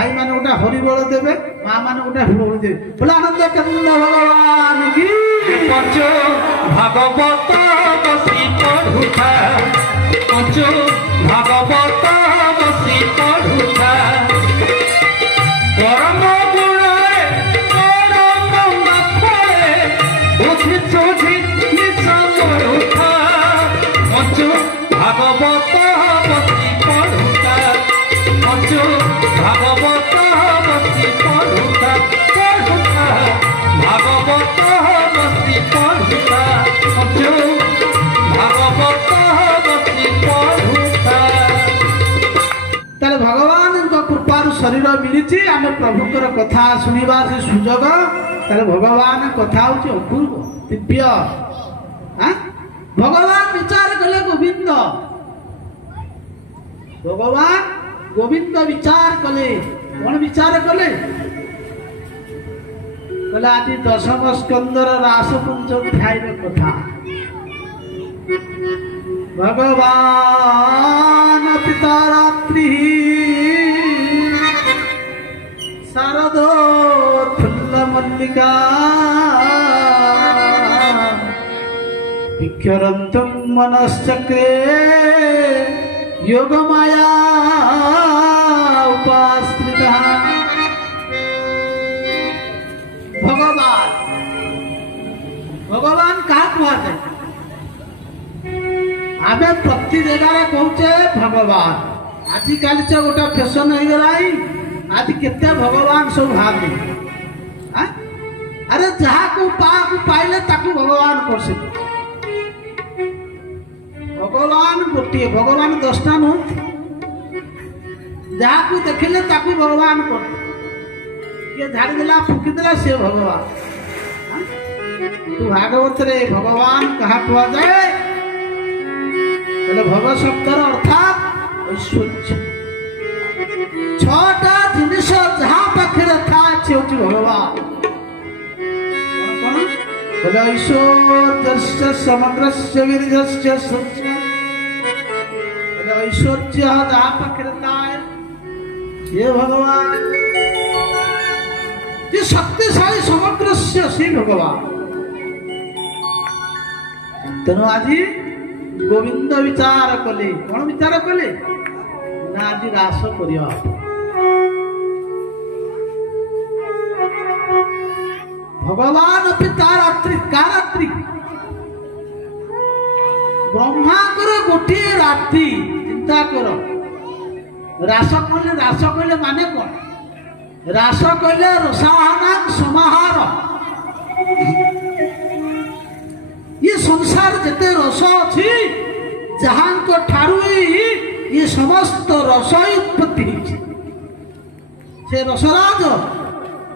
भाई माने गोटे हरिबोल देवे माँ माने गोटे हरिबोल देवे बोले आनंद कंद भगवान की पंच भागवत बसी पढ़ुथा पंच भागवत बसी पढ़ुथा परम गुणे परम फले बुद्धि सुधि निसमरुथा पंच भागवत बसी पढ़ुथा पंच भागवत बसी पढ़ुथा पढ़ुथा भागवत बसी पढ़ुथा पंच भागवत बसी पढ़ुथा। ताले भगवान कृपार शरीर मिली आम प्रभुकर कथा शुणा से सुजोग ताले भगवान कथा हूँ अपूर्व दिव्य। भगवान विचार कले गोविंद भगवान गोविंद विचार कले कौन विचार कले कहले आदि दशम स्कंदर रासपुंज अध्याय कथा भगवान पिता रात्रि शारदो फुल्ल मल्लिका विक्षरन्तुं मनश्चक्रे योगमाया उपाश्रितः। भगवान क्या कहते आम प्रति जगार कहचे भगवान आजिकल गोटे फैशन हो गला आज केते भगवान सब भावे अरे जहाँ को पाइले ताकू भगवान कर भगवान गोटे भगवान 10टा नुह जहाँ को देखिले ताकू भगवान कर झाड़देला फुकीदेला से भगवान तू भागवत रे भगवान कहा कह जाए भव शब्दर अर्थात ऐश्वर्य 6टा जिनिस जहाँ पाखे था भगवान बोले ऐश्वर्य समग्रस्य वीर्यस्य ऐश्वर्य जहाँ पाखे था ये भगवान ये शक्तिशाली समग्र से भगवान तेणु आज गोविंद विचार कले कौन विचार कले ना आज रास करिया भगवान पिता रात्रि का रात्रि ब्रह्मा कर गोटे रात्रि चिंता कर रास कहले माने कौन रास कहले रसायन समाहार ये संसार जिते रस अच्छी जहाँ को ठारू ये समस्त रस उत्पत्ति से रसराज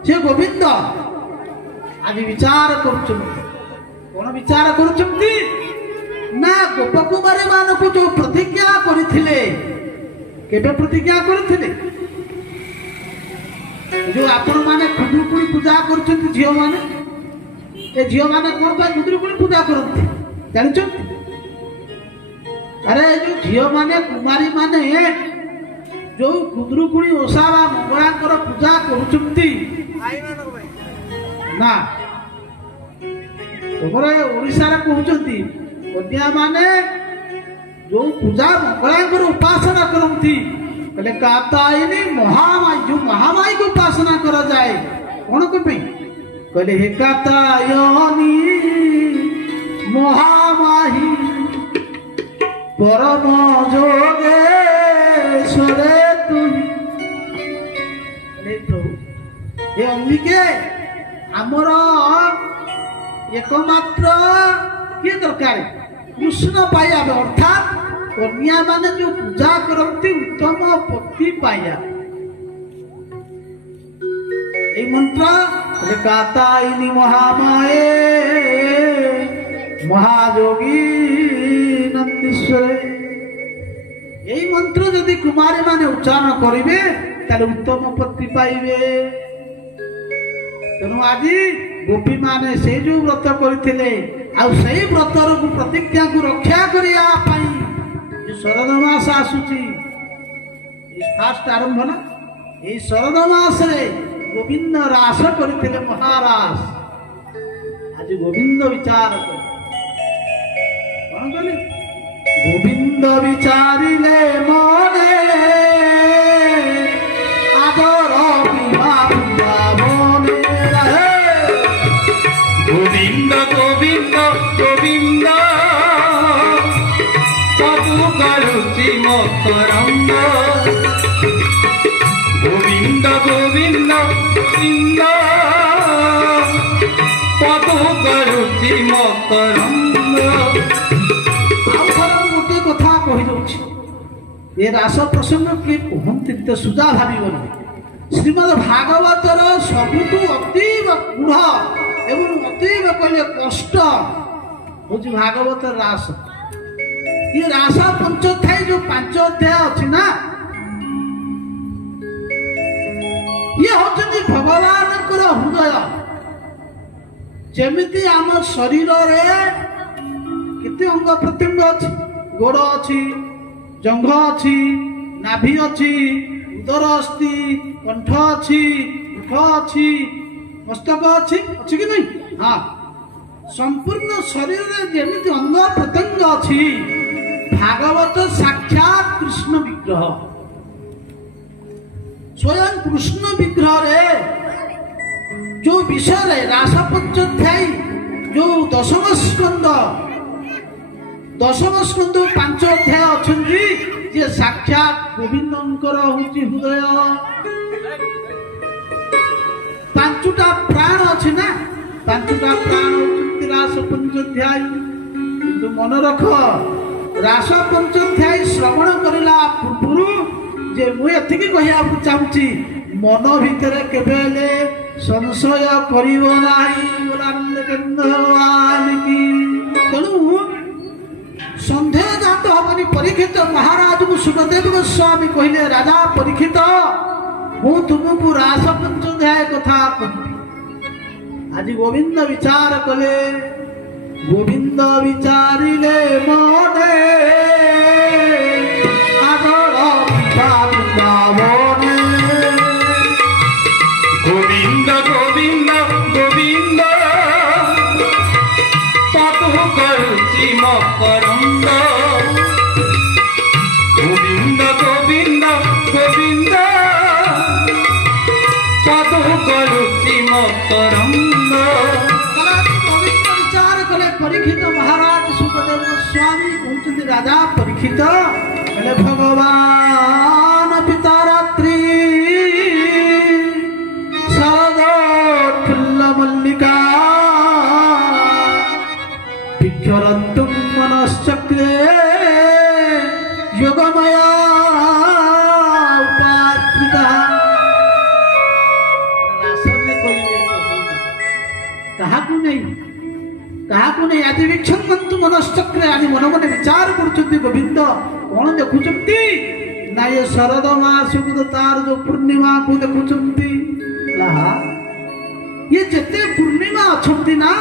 से गोविंद आज विचार कर कौन विचार कर ना गोपकुमारी मान को जो प्रतिज्ञा करथिले केबे प्रतिज्ञा करथिले जो आपण माने खुदुकुड़ी पूजा करछन झियो माने ए झियो माने कोन बा खुदुकुड़ी पूजा करथि जानछ अरे जो झियो माने कुमारी माने जो खुदुकुड़ी ओसावा मंगळा कर पूजा करछंती ना तोमरे ओडिसा रे कहउछंती कन्या माने जो पूजा मंगळा कर उपासना करंती कहले कातायनी महामाई जो महामाई को उपासना करा जाए कौन को पे कहले हे कातायनी महामाई परम जोगेश्वरे तुम हे अंबिके आमर एकमात्र किए दरकार कृष्ण पाइबा अर्थात कन्या माने जो पूजा करती उत्तम पति पाया ये मंत्र कातायनी महामाये महायोगी नंदीश्वरे यही मंत्र यदि कुमारी माने उच्चारण करेंगे ताले उत्तम पति पाइबे तेणु आज गोपी माने से जो व्रत करथिले आ सही व्रतर को प्रतिज्ञा को रक्षा करिया पाई शरद मास आसुची फास्ट आरंभ ना এই শরদ মাসে গোবিন্দ রাস করে মহারাস। আজ গোবিন্দ বিচার কଣ কলে গোবিন্দ বিচারিলে মনে আদর মনে গোবিন্দ গোবিন্দ গোবিন্দ প্রভু করুচি মকরন্দ গোবিন্দ গোবিন্দ গোবিন্দ প্রভু করুচি মকরন্দ। ଆଉ ଥରେ ମୁଁ ଗୋଟିଏ କଥା କହିଦେଉଛି, ଏ ରାସ ପ୍ରସଙ୍ଗ କିଏ କୁହନ୍ତି ତ ସୁଜା ଭାବିବନି। ଶ୍ରୀମଦ ଭାଗବତର ସବୁଠୁ ଅତୀବ ଗୂଢ଼ ଏବଂ ଅତୀବ କହିଲେ କଷ୍ଟ ହଉଛି ଭାଗବତର ରାସ। ଏ ରାସ ପଞ୍ଚଅଧ୍ୟାୟ ଯୋଉ 5 ଅଧ୍ୟାୟ ଅଛି ନା, ଇଏ ହଉଛନ୍ତି ଭଗବାନଙ୍କର ହୃଦୟ। ଯେମିତି ଆମ ଶରୀରରେ କେତେ ଅଙ୍ଗ ପ୍ରତ୍ୟଙ୍ଗ ଅଛି, ଗୋଡ଼ ଅଛି, ଜଙ୍ଘ ଅଛି, ନାଭି ଅଛି, ଉଦର ଅସ୍ଥି, କଣ୍ଠ ଅଛି, ମୁଖ ଅଛି, ମସ୍ତକ ଅଛି, ଅଛି କି ନାହିଁ? ହଁ, ସମ୍ପୂର୍ଣ୍ଣ ଶରୀରରେ ଯେମିତି ଅଙ୍ଗ ପ୍ରତ୍ୟଙ୍ଗ ଅଛି, ଭାଗବତ ସାକ୍ଷାତ କୃଷ୍ଣ ବିଗ୍ରହ। ସ୍ୱୟଂ କୃଷ୍ଣ ବିଗ୍ରହରେ ଯୋଉ ବିଷୟରେ ରାସ ପଞ୍ଚଅଧ୍ୟାୟ ଯୋଉ ଦଶମ ସ୍କନ୍ଦ 5 ଅଧ୍ୟାୟ ଅଛନ୍ତି, ଯେ ସାକ୍ଷାତ ଗୋବିନ୍ଦଙ୍କର ହଉଛି ହୃଦୟ। 5ଟା ପ୍ରାଣ ଅଛି ନା, 5ଟା ପ୍ରାଣ ହଉଛନ୍ତି ରାସ ପଞ୍ଚଅଧ୍ୟାୟ। କିନ୍ତୁ ମନେ ରଖ, ରାସ ପଞ୍ଚଅଧ୍ୟାୟ ଶ୍ରବଣ କରିଲା ପୂର୍ବରୁ ଯେ ମୁଁ ଏତିକି କହିବାକୁ ଚାହୁଁଛି, ମନ ଭିତରେ କେବେ ହେଲେ ସଂଶୟ କରିବ ନାହିଁ। ତେଣୁ ସନ୍ଦେହ ଜାତ ହବନି। ପରୀକ୍ଷିତ ମହାରାଜକୁ ସୁଖଦେବ ଗୋସ୍ୱାମୀ କହିଲେ, ରାଜା ପରୀକ୍ଷିତ, ମୁଁ ତୁମକୁ ରାସ ପଞ୍ଚଅଧ୍ୟାୟ କଥା କହିବି। ଆଜି ଗୋବିନ୍ଦ ବିଚାର କଲେ, ଗୋବିନ୍ଦ ବିଚାରିଲେ ମନେ ଆଦର ବୃନ୍ଦାବନେ। গোবিন্দ গোবিন্দ গোবিন্দ প্রভু করুচি মকরন্দ গোবিন্দ গোবিন্দ গোবিন্দ প্রভু করুচি মকরন্দ। ଗୋବିନ୍ଦ ବିଚାର କଲେ। ପରୀକ୍ଷିତ ମହାରାଜ ସୁଖଦେବ ଗୋସ୍ୱାମୀ କହୁଛନ୍ତି, ରାଜା ପରୀକ୍ଷିତ, ହେଲେ ଭଗବାନ ପିତା ରାତ୍ରି ଶରଦ ଫୁଲ୍ଲ ମଲ୍ଲିକା ବିକ୍ଷରନ୍ତୁ ମନଶ୍ଚକ୍ରେ ଯୋଗମୟା ଉପାତ୍ରିତା। ରାସରେ କହିଲେ କାହାକୁ ନେଇ ଆଜି ବିକ୍ଷରନ୍ତୁ ମନଶ୍ଚକ୍ରେ। ଆଜି ମନେ ମନେ ବିଚାର କରୁଛନ୍ତି, ଗୋବିନ୍ଦ କଣ ଦେଖୁଛନ୍ତି ନା, ଏ ଶରଦ ମାସକୁ ତାର ଯୋଉ ପୂର୍ଣ୍ଣିମାକୁ ଦେଖୁଛନ୍ତି। ଇଏ ଯେତେ ପୂର୍ଣ୍ଣିମା ଅଛନ୍ତି ନା,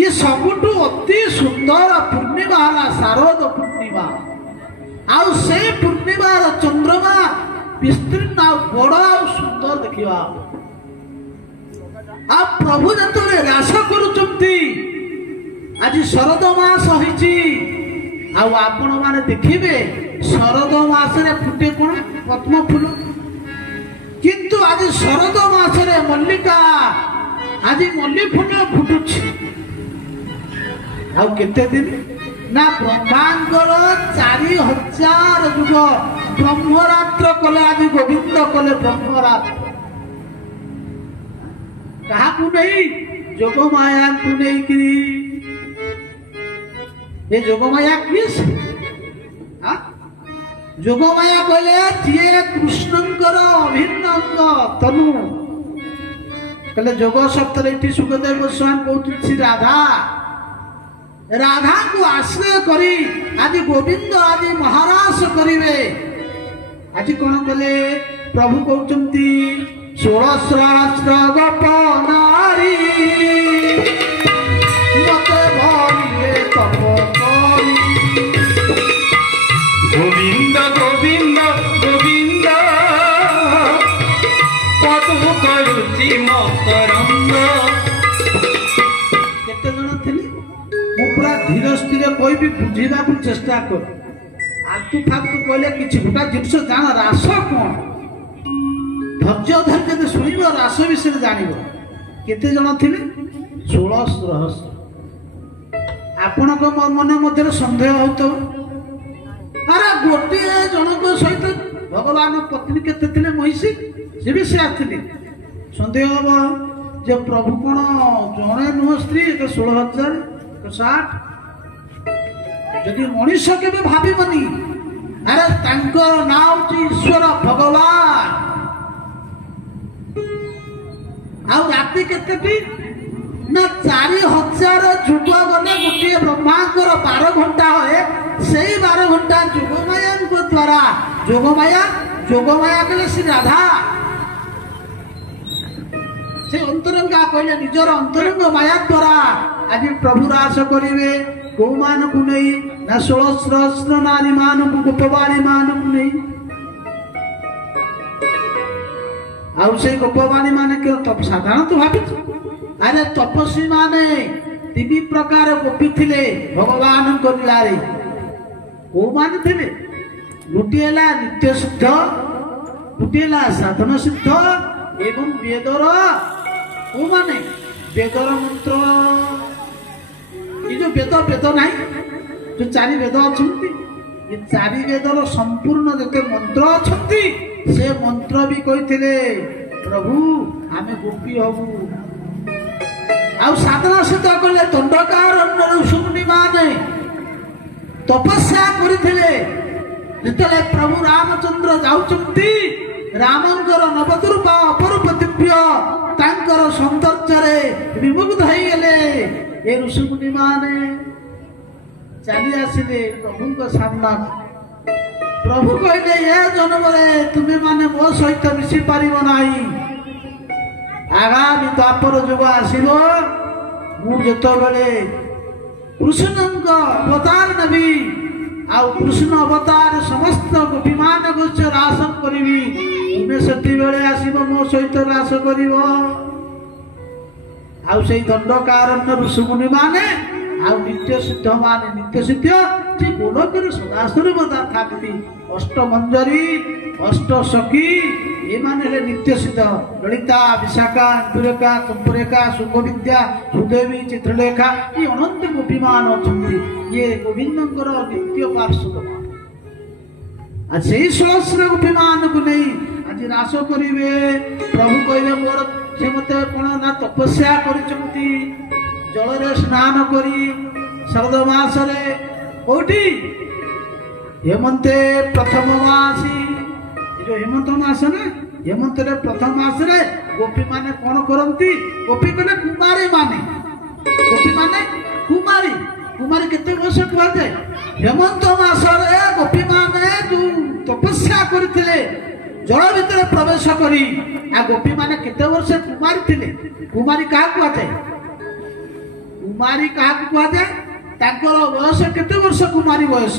ଇଏ ସବୁଠୁ ଅତି ସୁନ୍ଦର ପୂର୍ଣ୍ଣିମା ହେଲା ଶାରଦ ପୂର୍ଣ୍ଣିମା। ଆଉ ସେଇ ପୂର୍ଣ୍ଣିମାର ଚନ୍ଦ୍ରମା ବିସ୍ତୀର୍ଣ୍ଣ ଆଉ ବଡ ଆଉ ସୁନ୍ଦର ଦେଖିବା। ଆଉ ପ୍ରଭୁ ଯେତେବେଳେ ରାସ କରୁଛନ୍ତି, ଆଜି ଶରଦ ମାସ ହେଇଛି, ଆଉ ଆପଣ ମାନେ ଦେଖିବେ ଶରଦ ମାସରେ ଫୁଟେ କଣ ପଦ୍ମ ଫୁଲ, କିନ୍ତୁ ଆଜି ଶରଦ ମାସରେ ମଲ୍ଲିକା, ଆଜି ମଲ୍ଲି ଫୁଲ ଫୁଟୁଛି। ଆଉ କେତେ ଦିନ ନା, ବ୍ରହ୍ମାଙ୍କର 4000 ଯୁଗ ବ୍ରହ୍ମରାତ୍ର କଲେ। ଆଜି ଗୋବିନ୍ଦ କଲେ ବ୍ରହ୍ମରାତ୍ର। କାହାକୁ ନେଇ? ଯୋଗମାୟାଙ୍କୁ ନେଇକିରି। ଏ ଯୋଗମାୟା କିଏ? ଯୋଗମାୟା କହିଲେ ଯିଏ କୃଷ୍ଣଙ୍କର ଅଭିନ୍ନ ଅଙ୍ଗ ତନୁ। କହିଲେ ଯୋଗ ଶବ୍ଦରେ ଏଠି ସୁଖଦେବ ଗୋସ୍ୱାମୀ କହୁଛନ୍ତି, ରାଧାକୁ ଆଶ୍ରୟ କରି ଆଜି ଗୋବିନ୍ଦ ଆଜି ମହାରାସ କରିବେ। ଆଜି କଣ କଲେ? ପ୍ରଭୁ କହୁଛନ୍ତି, 16 ସହସ୍ର ଗୋପ ନାରୀ ମତେ ଭରିଲେ ତପ କରି। গোবিন্দ গোবিন্দ গোবিন্দ ପଟୁ କରୁଛି ମକରନ୍ଦ। କେତେ ଜଣ ଥିଲେ ମୁଁ ପୁରା ଧୀର ସ୍ଥିର କହିବି ବୁଝିବାକୁ ଚେଷ୍ଟା କର। ଆଲତୁ ଫାଲତୁ କହିଲେ କିଛି ଗୋଟା ଜିନିଷ ଜାଣ ରାସ କଣ ଧୈର୍ଯ୍ୟ ଧରି ଯଦି ଶୁଣିବ ରାସ ବିଷୟରେ ଜାଣିବ। କେତେ ଜଣ ଥିଲେ 1600। ଆପଣଙ୍କ ମନ ମଧ୍ୟରେ ସନ୍ଦେହ ହଉଥିବ ଆରେ ଗୋଟିଏ ଜଣଙ୍କ ସହିତ ଭଗବାନ ପତ୍ନୀ କେତେ ଥିଲେ ମହିଷୀ ସେ ବି ସେ ଆସିଥିଲେ। ସନ୍ଦେହ ହବ ଯେ ପ୍ରଭୁ କଣ ଜଣେ ନୁହଁ ସ୍ତ୍ରୀ 16,000 60। ଯଦି ମଣିଷ କେବେ ଭାବିବନି ଆରେ ତାଙ୍କର ନାଁ ହଉଛି ଈଶ୍ୱର ଭଗବାନ। ଆଉ ରାତି କେତେଟି ନା 4,000 ଯୁଗ ଗଲେ ଗୋଟିଏ ବ୍ରହ୍ମାଙ୍କର 12 ଘଣ୍ଟା ହୁଏ। ସେଇ 12 ଘଣ୍ଟା ଯୋଗମାୟାଙ୍କ ଦ୍ଵାରା ଯୋଗମାୟା କଲେ ଶ୍ରୀ ରାଧା ସେ ଅନ୍ତରଙ୍ଗା କହିଲେ ନିଜର ଅନ୍ତରଙ୍ଗ ମାୟା ଦ୍ଵାରା ଆଜି ପ୍ରଭୁ ରାସ କରିବେ। କୋଉମାନଙ୍କୁ ନେଇ ନା 16,000 ନାରୀ ମାନଙ୍କୁ ଗୋପବାଣୀ ମାନଙ୍କୁ ନେଇ। ଆଉ ସେଇ ଗୋପବାଣୀ ମାନେ ସାଧାରଣତଃ ଭାବିଛୁ ଆରେ ତପସ୍ୱୀ ମାନେ 3 ପ୍ରକାର ଗୋପୀ ଥିଲେ ଭଗବାନଙ୍କ ଲୀଳାରେ। କୋଉମାନେ ଥିଲେ ଗୋଟିଏ ହେଲା ନିତ୍ୟ ସିଦ୍ଧ, ଗୋଟିଏ ହେଲା ସାଧନ ସିଦ୍ଧ ଏବଂ ବେଦର କୋଉମାନେ ବେଦର ମନ୍ତ୍ର। ଏ ଯୋଉ ବେଦ ନାହିଁ ଯୋଉ 4 ବେଦ ଅଛନ୍ତି ଏ 4 ବେଦର ସମ୍ପୂର୍ଣ୍ଣ ଯେତେ ମନ୍ତ୍ର ଅଛନ୍ତି ସେ ମନ୍ତ୍ର ବି କହିଥିଲେ ପ୍ରଭୁ ଆମେ ଗୋପୀ ହବୁ। ଆଉ ସାଧନା ସିଦ୍ଧ କଲେ ଦଣ୍ଡକାରଣ୍ୟ ଋଷିମୁନି ମାନେ ତପସ୍ୟା କରିଥିଲେ। ଯେତେବେଳେ ପ୍ରଭୁ ରାମଚନ୍ଦ୍ର ଯାଉଛନ୍ତି ରାମଙ୍କର ନବଦୁର୍ଗ ଅପରୂପ ଦିବ୍ୟ ତାଙ୍କର ସୌନ୍ଦର୍ଯ୍ୟରେ ବିମୁଗ୍ଧ ହେଇଗଲେ। ଏ ଋଷିମୁନି ମାନେ ଚାଲି ଆସିଲେ ପ୍ରଭୁଙ୍କ ସାମ୍ନାକୁ। ପ୍ରଭୁ କହିଲେ ଏ ଜନ୍ମରେ ତୁମେ ମାନେ ମୋ ସହିତ ମିଶି ପାରିବ ନାହିଁ। ଆଗାମୀ ଦ୍ୱାପର ଯୁଗ ଆସିବ ମୁଁ ଯେତେବେଳେ କୃଷ୍ଣଙ୍କ ଅବତାର ନେବି ଆଉ କୃଷ୍ଣ ଅବତାର ସମସ୍ତ ଗୋପୀମାନଙ୍କୁ ରାସ କରିବି ତୁମେ ସେତିବେଳେ ଆସିବ ମୋ ସହିତ ରାସ କରିବ। ଆଉ ସେଇ ଦଣ୍ଡକାରଣ୍ୟ ଋଷିମୁନି ମାନେ ଆଉ ନିତ୍ୟ ସିଦ୍ଧ ମାନେ ନିତ୍ୟ ସିଦ୍ଧ ସେ ଗୋଲକରେ ସଦାସର୍ବଦା ଥାନ୍ତି। ଅଷ୍ଟମଞ୍ଜରୀ ଅଷ୍ଟସଖୀ ଏମାନେ ହେଲେ ନିତ୍ୟ ସିଦ୍ଧ। ଲଳିତା ବିଶାଖା ଇନ୍ଦୁରେଖା ଚମ୍ପୁରେଖା ସୁଖବିଦ୍ୟା ସୁଦେବୀ ଚିତ୍ରଲେଖା ଏ ଅନନ୍ତ ଗୋପୀମାନ ଅଛନ୍ତି। ଇଏ ଗୋବିନ୍ଦଙ୍କର ନିତ୍ୟ ପାର୍ଶ୍ୱଦ। ଆଉ ସେଇ 16,000 ଗୋପୀମାନଙ୍କୁ ନେଇ ଆଜି ରାସ କରିବେ। ପ୍ରଭୁ କହିବେ ମୋର ସେ ମତେ କଣ ନା ତପସ୍ୟା କରିଛନ୍ତି ଜଳରେ ସ୍ନାନ କରି ଶରଦ ମାସରେ କୋଉଠି ହେମନ୍ତେ ପ୍ରଥମ ମାସି ଏ ଯୋଉ ହେମନ୍ତ ମାସ ନା ହେମନ୍ତରେ ପ୍ରଥମ ମାସରେ ଗୋପୀ ମାନେ କଣ କରନ୍ତି? ଗୋପୀ ମାନେ କୁମାରୀ ମାନେ ଗୋପୀ ମାନେ କୁମାରୀ କୁମାରୀ କେତେ ବର୍ଷ କୁହାଯାଏ? ହେମନ୍ତ ମାସରେ ଗୋପୀ ମାନେ ଯୋଉ ତପସ୍ୟା କରିଥିଲେ ଜଳ ଭିତରେ ପ୍ରବେଶ କରି ଆଉ ଗୋପୀ ମାନେ କେତେ ବର୍ଷ କୁମାରୀ ଥିଲେ? କୁମାରୀ କାହାକୁ କୁହାଯାଏ? କୁମାରୀ କାହାକୁ କୁହାଯାଏ? ତାଙ୍କର ବୟସ କେତେ ବର୍ଷ କୁମାରୀ ବୟସ?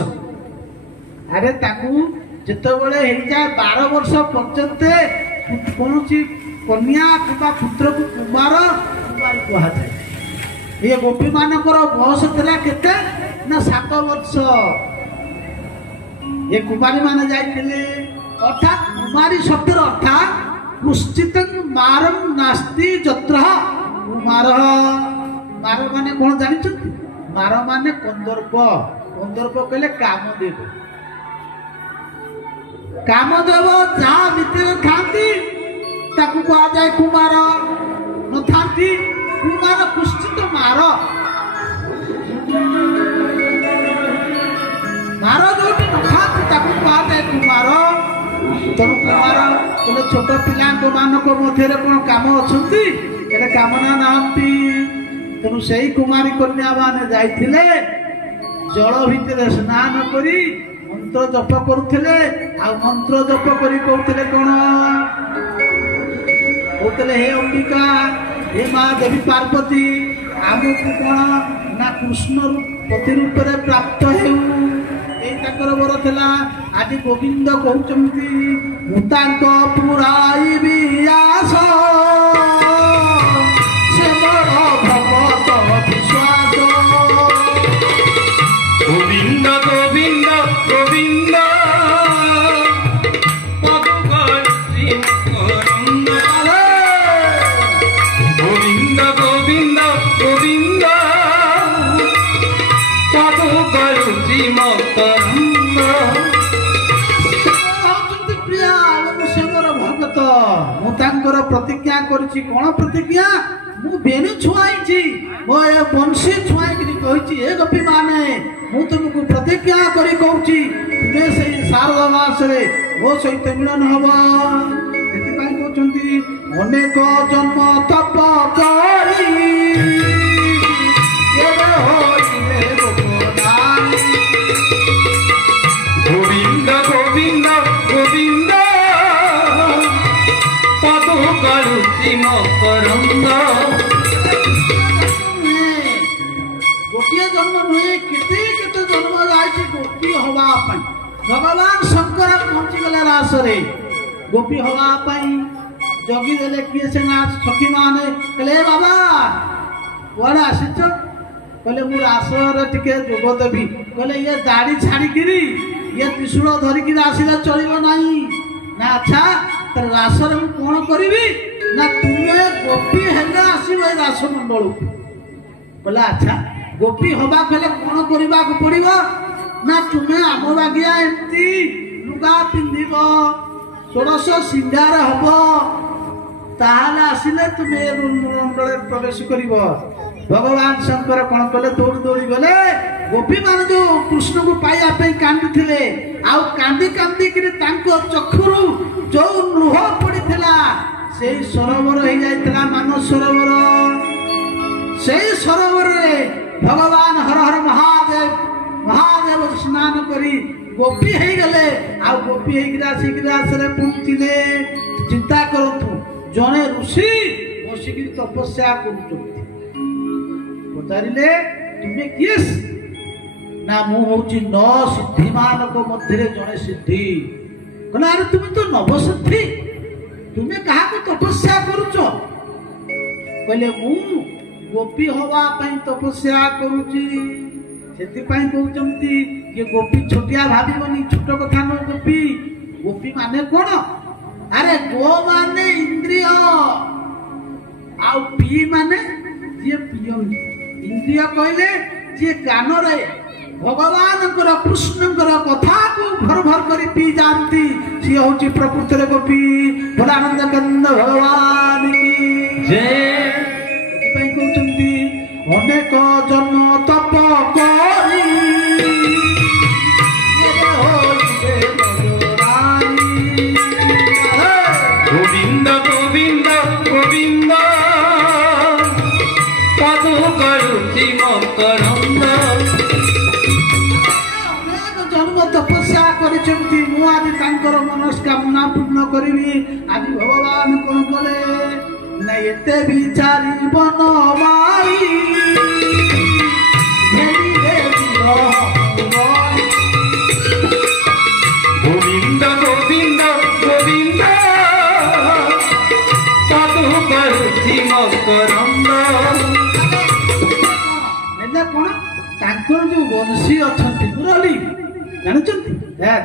ଆରେ ତାକୁ ଯେତେବେଳେ ହେଇଯାଏ 12 ବର୍ଷ ପର୍ଯ୍ୟନ୍ତ କୌଣସି କନ୍ୟା କିମ୍ବା ପୁତ୍ରକୁ କୁମାରୀ କୁହାଯାଏ। ଏ ଗୋପୀ ମାନଙ୍କର ବୟସ ଥିଲା କେତେ ନା 7 ବର୍ଷ। ଏ କୁମାରୀ ମାନେ ଯାଇଥିଲେ ଅର୍ଥାତ୍ କୁମାରୀ ଶବ୍ଦର ଅର୍ଥାତ୍ କୃଶ୍ଚିତ ମାରଂ ନାସ୍ତି ଯତ୍ର କୁମାର। ମାର ମାନେ କଣ ଜାଣିଛନ୍ତି? ମାର ମାନେ କନ୍ଦର୍ପ। କନ୍ଦର୍ପ କହିଲେ କାମଦେବ। କାମଦେବ ଯାହା ଭିତରେ ଥାନ୍ତି ତାକୁ କୁହାଯାଏ କୁମାର। ନଥାନ୍ତି କୁମାର କୃଶ୍ଚିତ ମାର। ମାର ଯୋଉଠି ନଥାନ୍ତି ତାକୁ କୁହାଯାଏ କୁମାର। ତେଣୁ କୁମାର କହିଲେ ଛୋଟ ପିଲାଙ୍କ ମାନଙ୍କ ମଧ୍ୟରେ କଣ କାମ ଅଛନ୍ତି? ଏଟା କାମନା ନାହାନ୍ତି। ତେଣୁ ସେଇ କୁମାରୀ କନ୍ୟା ମାନେ ଯାଇଥିଲେ ଜଳ ଭିତରେ ସ୍ନାନ କରି ମନ୍ତ୍ର ଜପ କରୁଥିଲେ। ଆଉ ମନ୍ତ୍ର ଜପ କରି କହୁଥିଲେ କଣ? କହୁଥିଲେ ହେ ଅମ୍ବିକା ହେ ମା ଦେବୀ ପାର୍ବତୀ ଆମକୁ କଣ ନା କୃଷ୍ଣ ପତି ରୂପରେ ପ୍ରାପ୍ତ ହେଉ। ଏଇ ତାଙ୍କର ବର ଥିଲା। ଆଜି ଗୋବିନ୍ଦ କହୁଛନ୍ତି ମୁଁ ତାଙ୍କ ପୁରାଇବି ଆସ ସେ ବଡ଼ ଭଗତ ବିଶ୍ୱାସ। ଗୋବିନ୍ଦ ଗୋବିନ୍ଦ ଗୋବିନ୍ଦ ପଦୁକଳୁଚି ମକରନ୍ଦ। ଗୋବିନ୍ଦ ଗୋବିନ୍ଦ ଗୋବିନ୍ଦ ପଦୁକଳୁଚି ମକରନ୍ଦ। ହଉଛନ୍ତି ପ୍ରିୟା ମୁଁ ସେ ମୋର ଭଗତ। ମୁଁ ତାଙ୍କର ପ୍ରତିଜ୍ଞା କରିଛି। କଣ ପ୍ରତିଜ୍ଞା? ମୁଁ ବେଣୀ ଛୁଆଇଛି, ମୋ ଏ ବଂଶୀ ଛୁଆଇକିରି କହିଛି ଏ ଗୋପୀ ମାନେ ମୁଁ ତୁମକୁ ପ୍ରତିଜ୍ଞା କରି କହୁଛି ତୁମେ ସେଇ ଶାରଦ ମାସରେ ମୋ ସହିତ ମିଳନ ହବ। ସେଥିପାଇଁ କହୁଛନ୍ତି ଅନେକ ଜନ୍ମ ତପ କରି ଏବେ ହୋଇଲେ ଗୋପନାରୀ। ଗୋବିନ୍ଦ ଗୋବିନ୍ଦ ଗୋବିନ୍ଦ ପଦୁକଳୁଚି ମକରନ୍ଦ। ଗୋଟିଏ ଜନ୍ମ ନୁହେଁ କେତେ କେତେ ଜନ୍ମ ଯାଇଛି ଗୋପୀ ହବା ପାଇଁ। ଭଗବାନ ଶଙ୍କର ପହଞ୍ଚିଗଲେ ରାସରେ ଗୋପୀ ହବା ପାଇଁ ଜଗିଦେଲେ। କିଏ ସେ ନା ସଖୀ ମାନେ କହିଲେ ବାବା କୁଆଡେ ଆସିଛ? କହିଲେ ମୁଁ ରାସରେ ଟିକେ ଯୋଗ ଦେବି। କହିଲେ ଇଏ ଦାଢି ଛାଡିକିରି ଇଏ ତ୍ରିଶୂଳ ଧରିକିରି ଆସିଲେ ଚଳିବ ନାହିଁ ନା। ଆଚ୍ଛା ତାର ରାସରେ ମୁଁ କଣ କରିବି ନା ତୁମେ ଗୋପୀ ହେଲେ ଆସିବ ଏ ରାସ ମଣ୍ଡଳକୁ। କହିଲେ ଆଚ୍ଛା ଗୋପୀ ହବା କହିଲେ କଣ କରିବାକୁ ପଡିବ ନା ତୁମେ ଆମ ବାଗିଆ ଏମିତି ଲୁଗା ପିନ୍ଧିବ, ଷୋଡ଼ଶ ସିଙ୍ଗାର ହବ, ତାହେଲେ ଆସିଲେ ତୁମେ ମଣ୍ଡଳରେ ପ୍ରବେଶ କରିବ। ଭଗବାନ ଶଙ୍କର କଣ କଲେ? ଦୌଡ଼ି ଦୌଡ଼ି ଗଲେ। ଗୋପୀ ମାନେ ଯୋଉ କୃଷ୍ଣକୁ ପାଇବା ପାଇଁ କାନ୍ଦିଥିଲେ ଆଉ କାନ୍ଦି କାନ୍ଦିକିରି ତାଙ୍କ ଚକ୍ଷୁରୁ ଯୋଉ ଲୁହ ପଡିଥିଲା ସେଇ ସରୋବର ହେଇଯାଇଥିଲା ମାନସ ସରୋବର। ସେଇ ସରୋବରରେ ଭଗବାନ ହର ହର ମହାଦେବ ମହାଦେବ ସ୍ନାନ କରି ଗୋପୀ ହେଇଗଲେ। ଆଉ ଗୋପୀ ହେଇକିରି ଆସିକିରି ରାସରେ ପହଞ୍ଚିଲେ। ଚିନ୍ତା କରନ୍ତୁ ଜଣେ ଋଷି ବସିକିରି ତପସ୍ୟା କରୁଛନ୍ତି। ପଚାରିଲେ ତୁମେ କିଏ? ନା ମୁଁ ହଉଛି 9 ସିଦ୍ଧି ମାନଙ୍କ ମଧ୍ୟରେ ଜଣେ ସିଦ୍ଧି। କହିଲେ ଆରେ ତୁମେ ତ ନବସିଦ୍ଧି, ତୁମେ କାହାକୁ ତପସ୍ୟା କରୁଛ? କହିଲେ ମୁଁ ଗୋପୀ ହବା ପାଇଁ ତପସ୍ୟା କରୁଛି। ସେଥିପାଇଁ କହୁଛନ୍ତି ଯେ ଗୋପୀ ଛୋଟିଆ ଭାବିବନି, ଛୋଟ କଥା ନୁହଁ। ଗୋପୀ ଗୋପୀ ମାନେ କଣ? ଆରେ ଗୋ ମାନେ ଇନ୍ଦ୍ରିୟ ଆଉ ପି ମାନେ ଯିଏ ପିଅନ୍ତି। ଇନ୍ଦ୍ରିୟ କହିଲେ ଯିଏ ଜ୍ଞାନରେ ଭଗବାନଙ୍କର କୃଷ୍ଣଙ୍କର କଥାକୁ ଭର ଭର କରି ପିଇ ଯାଆନ୍ତି ସିଏ ହଉଛି ପ୍ରକୃତରେ ଗୋପୀ। ଭୋଳାନନ୍ଦ କନ୍ଦ ଭଗବାନ କି ଜୟ। ସେଥିପାଇଁ କହୁଛନ୍ତି ଅନେକ ଜନ୍ମ ତପ କରି ଏବେ ହୋଇଲେ ବ୍ରଜରାଣୀ। ଗୋବିନ୍ଦ ଗୋବିନ୍ଦ ଗୋବିନ୍ଦ ପଦୁକଳୁଚି ମକରନ୍ଦ। ଅନେକ ଜନ୍ମ ତପସ୍ୟା କରିଛନ୍ତି। ମୁଁ ଆଜି ତାଙ୍କର ମନସ୍କାମନା ପୂର୍ଣ୍ଣ କରିବି। ଆଜି ଭଗବାନ କଣ କଲେ ନା ଏତେ ବିଚାରିବ ନ ମାଇ ଘେରିଲେ ବିରହ ପୁରାଇ। ଗୋବିନ୍ଦ ଗୋବିନ୍ଦ ଗୋବିନ୍ଦ ପଦୁକଳୁଚି ମକରନ୍ଦ। ହେଲେ କଣ ତାଙ୍କର ଯୋଉ ବଂଶୀ ଅଛନ୍ତି ମୁରଲି ଜାଣିଛନ୍ତି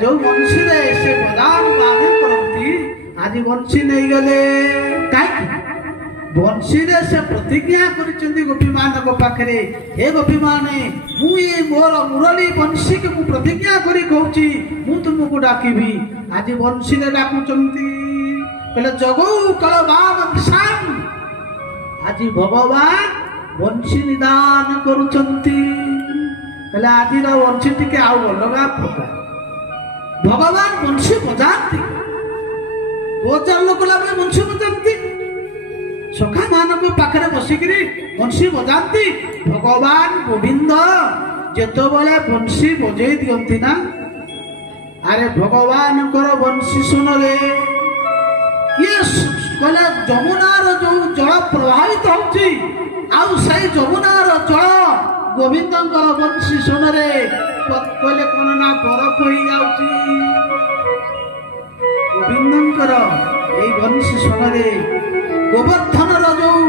ଯୋଉ ବଂଶୀରେ ସେ ବଦାନ ଗାନ କରନ୍ତି ଆଜି ବଂଶୀ ନେଇଗଲେ। କାହିଁକି? ବଂଶୀରେ ସେ ପ୍ରତିଜ୍ଞା କରିଛନ୍ତି ଗୋପୀ ମାନଙ୍କ ପାଖରେ ହେ ଗୋପୀ ମାନେ ମୁଁ ଏ ମୋର ମୁରଲି ବଂଶୀକୁ ମୁଁ ପ୍ରତିଜ୍ଞା କରି କହୁଛି ମୁଁ ତୁମକୁ ଡାକିବି। ଆଜି ବଂଶୀରେ ଡାକୁଛନ୍ତି। କହିଲେ ଜଗଉ କଳ ବାମ କିଷାନ। ଆଜି ଭଗବାନ ବଂଶୀ ନିଦାନ କରୁଛନ୍ତି। ହେଲେ ଆଜିର ବଂଶୀ ଟିକେ ଆଉ ଅଲଗା ପ୍ରକାର। ଭଗବାନ ବଂଶୀ ବଜାନ୍ତି। ଗୋଚାରଣ କଲା ବେଳେ ବଂଶୀ ବଜାନ୍ତି। ସଖା ମାନଙ୍କ ପାଖରେ ବସିକିରି ବଂଶୀ ବଜାନ୍ତି। ଭଗବାନ ଗୋବିନ୍ଦ ଯେତେବେଳେ ବଂଶୀ ବଜେଇ ଦିଅନ୍ତି ନା ଆରେ ଭଗବାନଙ୍କର ବଂଶୀ ଶୁଣରେ ଇଏ କହିଲେ ଯମୁନାର ଯୋଉ ଜଳ ପ୍ରଭାବିତ ହଉଛି ଆଉ ସେଇ ଯମୁନାର ଜଳ ଗୋବିନ୍ଦଙ୍କର ବଂଶୀ ଶୁଣରେ କହିଲେ କଣ ନା ବରଫ ହେଇଯାଉଛି। ଗୋବିନ୍ଦଙ୍କର ଏଇ ବଂଶୀ ଶୁଣରେ ଗୋବର୍ଦ୍ଧନର ଯୋଉ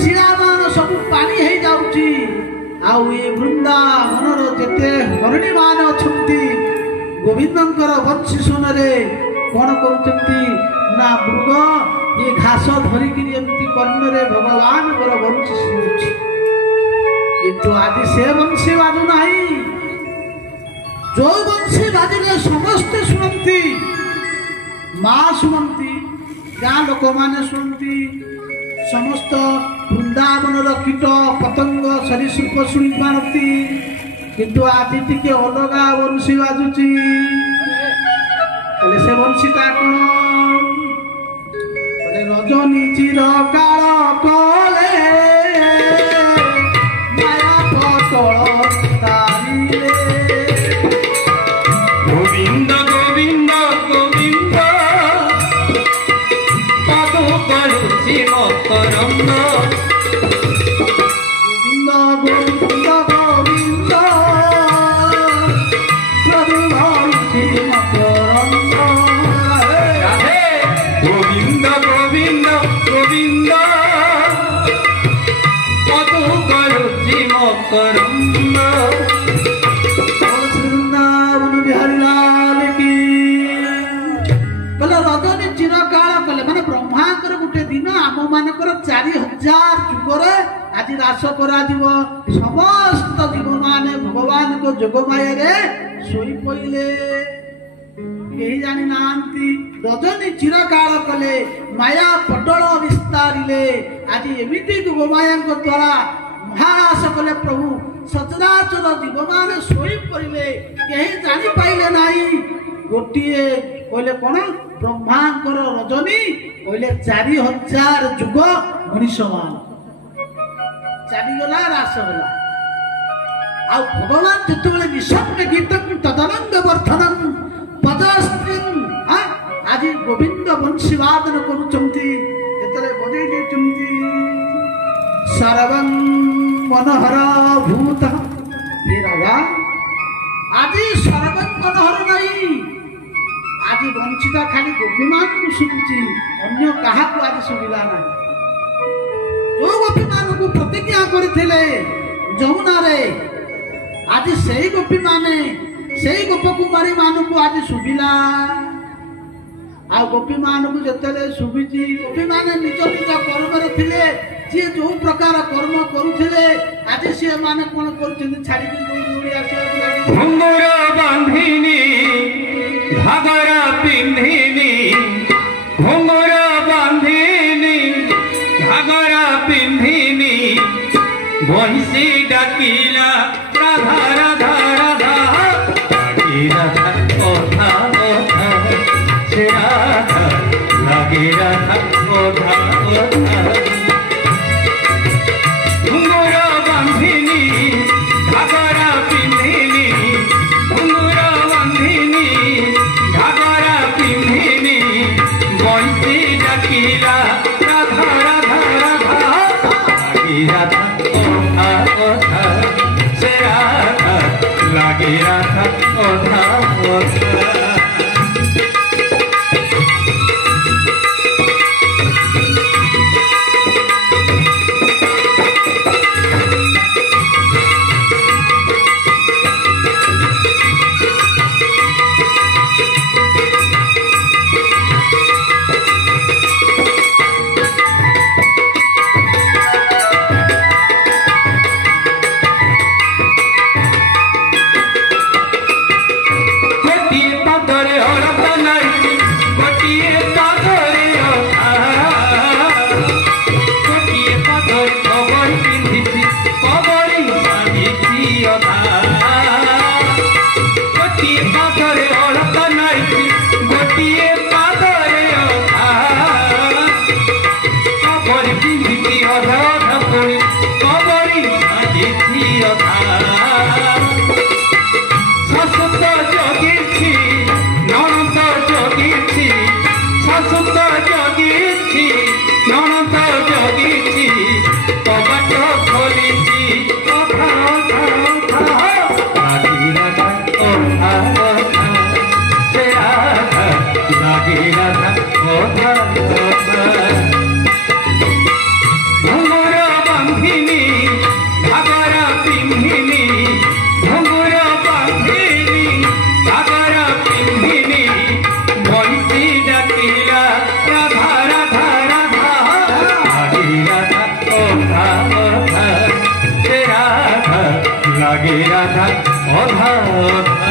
ଶିଳାମାନ ସବୁ ପାଣି ହେଇଯାଉଛି। ଆଉ ଏ ବୃନ୍ଦାବନର ଯେତେ ହରିଣୀ ମାନ ଅଛନ୍ତି ଗୋବିନ୍ଦଙ୍କର ବଂଶୀ ଶୁଣରେ କଣ କରୁଛନ୍ତି ନା ମୃଗ ଏ ଘାସ ଧରିକିରି ଏମିତି କର୍ଣ୍ଣରେ ଭଗବାନଙ୍କର ବଂଶୀ ଶୁଣୁଛି। କିନ୍ତୁ ଆଜି ସେ ବଂଶୀ ବାଜୁ ନାହିଁ। ଯୋଉ ବଂଶୀ ବାଜିଲେ ସମସ୍ତେ ଶୁଣନ୍ତି, ମା ଶୁଣନ୍ତି, ଗାଁ ଲୋକମାନେ ଶୁଣନ୍ତି, ସମସ୍ତ ବୃନ୍ଦାବନର କୀଟ ପତଙ୍ଗ ସରୀସୃପ ଶୁଣି ପାରନ୍ତି। କିନ୍ତୁ ଆଜି ଟିକେ ଅଲଗା ବଂଶୀ ବାଜୁଛି। ହେଲେ ସେ ବଂଶୀଟା କଣ? ରଜନୀ ଚିର କାଳ କଲେ ମାୟା ପଟଳ ତାରିଲେ। গোবিন্দ গোবিন্দ গোবিন্দ পদ করুছি মকরন্দ। গোবিন্দ গোবিন্দ গোবিন্দ প্রভু হইছি মকরন্দ। রাধে গোবিন্দ গোবিন্দ গোবিন্দ পদ করুছি মকরন্দ। বৃন্দাবন বিহারী লাল কি। କହିଲେ ରଜନୀ ଚିର କାଳ କଲେ ମାନେ ବ୍ରହ୍ମାଙ୍କର ଗୋଟେ ଦିନ ଆମ ମାନଙ୍କର 4000 ଯୁଗରେ ଆଜି ହ୍ରାସ କରାଯିବ। ସମସ୍ତ ଜୀବମାନେ ଭଗବାନଙ୍କ ଯୋଗମାୟାରେ ଶୋଇ ପଇଲେ, କେହି ଜାଣି ନାହାନ୍ତି। ରଜନୀ ଚିର କାଳ କଲେ ମାୟା ପଟଳ ବିସ୍ତାରିଲେ। ଆଜି ଏମିତି ଯୋଗମାୟାଙ୍କ ଦ୍ୱାରା ମହାରାସ କଲେ ପ୍ରଭୁ। ସଚରାଚର ଜୀବମାନେ ଶୋଇ ପଡ଼ିଲେ, କେହି ଜାଣିପାଇଲେ ନାହିଁ। ଗୋଟିଏ କହିଲେ କଣ ବ୍ରହ୍ମାଙ୍କର ରଜନୀ କହିଲେ 4000 ଯୁଗ ମଣିଷମାନ ଚାଲିଗଲା, ହ୍ରାସ ହେଲା। ଆଉ ଭଗବାନ ଯେତେବେଳେ ନିଃସଙ୍ଗ ଗୀତଂ ତଦନଙ୍ଗ ବର୍ଦ୍ଧନଂ ପଦସ୍ତ୍ରୀଂ ଆଜି ଗୋବିନ୍ଦ ବଂଶୀ ବାଦନ କରୁଛନ୍ତି। ଯେତେବେଳେ ବଜେଇ ଦେଇଛନ୍ତି ସର୍ବଂ ମନୋହର ଭୂତ। ହେ ରାଜା, ଆଜି ସର୍ବଂ ମନୋହର ନାହିଁ। ଆଜି ବଂଶୀଟା ଖାଲି ଗୋପୀମାନଙ୍କୁ ଶୁଭୁଛି, ଅନ୍ୟ କାହାକୁ ଆଜି ଶୁଭିଲା ନାହିଁ। ଯୋଉ ଗୋପୀମାନଙ୍କୁ ପ୍ରତିଜ୍ଞା କରିଥିଲେ ଯମୁନାରେ, ଆଜି ସେଇ ଗୋପୀମାନେ ସେଇ ଗୋପକୁମାରୀ ମାନଙ୍କୁ ଆଜି ଶୁଭିଲା। ଆଉ ଗୋପୀମାନଙ୍କୁ ଯେତେବେଳେ ଶୁଭିଛି, ଗୋପୀମାନେ ନିଜ ନିଜ କର୍ମରେ ଥିଲେ। ଯିଏ ଯୋଉ ପ୍ରକାର କର୍ମ କରୁଥିଲେ ଆଜି ସେମାନେ କଣ କରୁଛନ୍ତି ଛାଡ଼ିକି ଦୌଡ଼ି ଆସିବାକୁ ଲାଗିଲେ। ঘুঙ্গুর বান্ধিনি ঘাগরা পিন্ধিনি, ঘুঙ্গুর বান্ধিনি ঘাগরা পিন্ধিনি, বংশী ডাকিলা রাধা রাধা রাধা। লাগি রাধা কথা কথা সে রাধা, লাগি রাধা কথা কথা। ঘুঙ্গুর বান্ধিনি ঘাগরা পিন্ধিনি, ঘুঙ্গুর বান্ধিনি ঘাগরা পিন্ধিনি, বংশী ডাকিলা রাধা রাধা রাধা। লাগি রাধা কথা কথা সে রাধা, লাগি রাধা কথা কথা। জগিছি কবাট খোলিছি কথা অধা অধা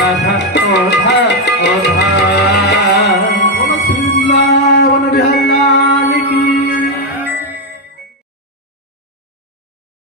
राधा ओधा ओधा